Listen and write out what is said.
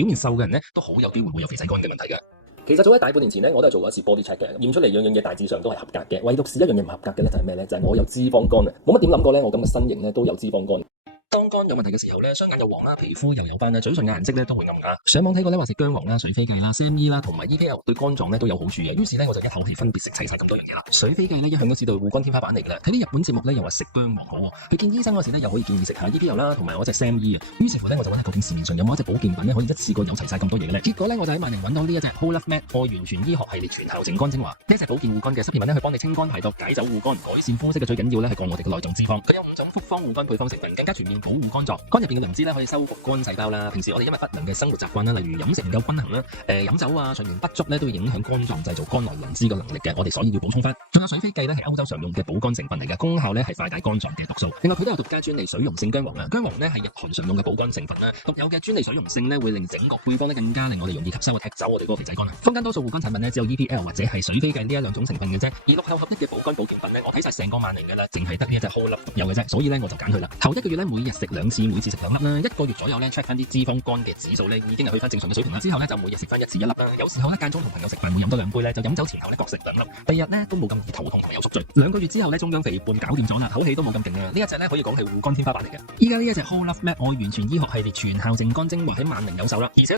表面瘦嘅人咧都好有機會會有肥仔肝嘅問題嘅。其實早喺大半年前咧，我都係做過一次 body check 嘅，驗出嚟樣樣嘢大致上都係合格嘅，唯獨是一樣嘢唔合格嘅咧，就係咩咧？就係我有脂肪肝啊！冇乜點諗過咧，我咁嘅身形咧都有脂肪肝。當肝有問題嘅時候咧，雙眼又黃啦，皮膚又有斑啦，嘴唇嘅顏色咧都會暗啞。上網睇過咧話食薑黃啦、水飛薊啦、SAMe 啦同埋 EPL 對肝臟咧都有好處嘅，於是咧我就一口氣分別食齊晒咁多樣嘢啦。水飛薊咧一向都知道護肝天花板嚟㗎啦，睇啲日本節目咧又話食薑黃好喎，去見醫生嗰時咧又可以建議食下 EPL 啦同埋我隻 SAMe 啊。於是乎咧我就揾下究竟市面上有冇一隻保健品咧可以一次過有齊晒咁多嘢嘅咧。結果咧我就喺萬寧揾到呢一隻 Whole Life Med 愛完全醫學系列全效淨肝精華。呢一隻保健護肝嘅 supplement 咧去幫你清肝排毒、解酒護肝、改善膚色嘅最緊要咧係降我哋嘅內臟脂肪。佢有5種複方護肝配方成分，更加全面保護肝臟。入邊嘅靈芝咧可以修復肝細胞啦。平時我哋因為不良嘅生活習慣啦，例如飲食唔夠均衡啦，飲酒啊、睡眠不足咧，都會影響肝臟製造肝內磷脂嘅能力嘅。我哋所以要補充翻。仲有水飛薊咧係歐洲常用嘅補肝成分嚟嘅，功效咧係化解肝臟嘅毒素。另外佢都有獨家專利水溶性薑黃啊，薑黃咧係日韓常用嘅補肝成分啦，獨有嘅專利水溶性咧會令整個配方咧更加令我哋容易吸收啊，踢走我哋嗰個肥仔肝啊。坊間多數護肝產品咧只有 EPL 或者係水飛薊呢一兩種成分嘅啫，而6後合一嘅補肝保健品咧，我睇晒成個萬寧嘅啦，淨係得呢一隻 Whole Life 獨有嘅啫，所以咧我就揀佢啦。頭1個月咧每日食2次，每次食2粒啦，1個月左右咧 check 翻啲脂肪肝嘅指數咧已經係去翻正常嘅水平啦。之後咧就每日食翻1次1粒啦。有時候咧間中同朋友食飯會飲多2杯咧，就飲酒前後咧各食2粒。第二日咧都冇咁易頭痛同埋有宿醉。2個月之後咧中央肥胖搞掂咗啦，口氣都冇咁勁啊！呢一隻咧可以講係護肝天花板嚟嘅。依家呢一隻 Whole Life Med 愛完全醫學系列全效淨肝精華喺萬寧有售啦，而且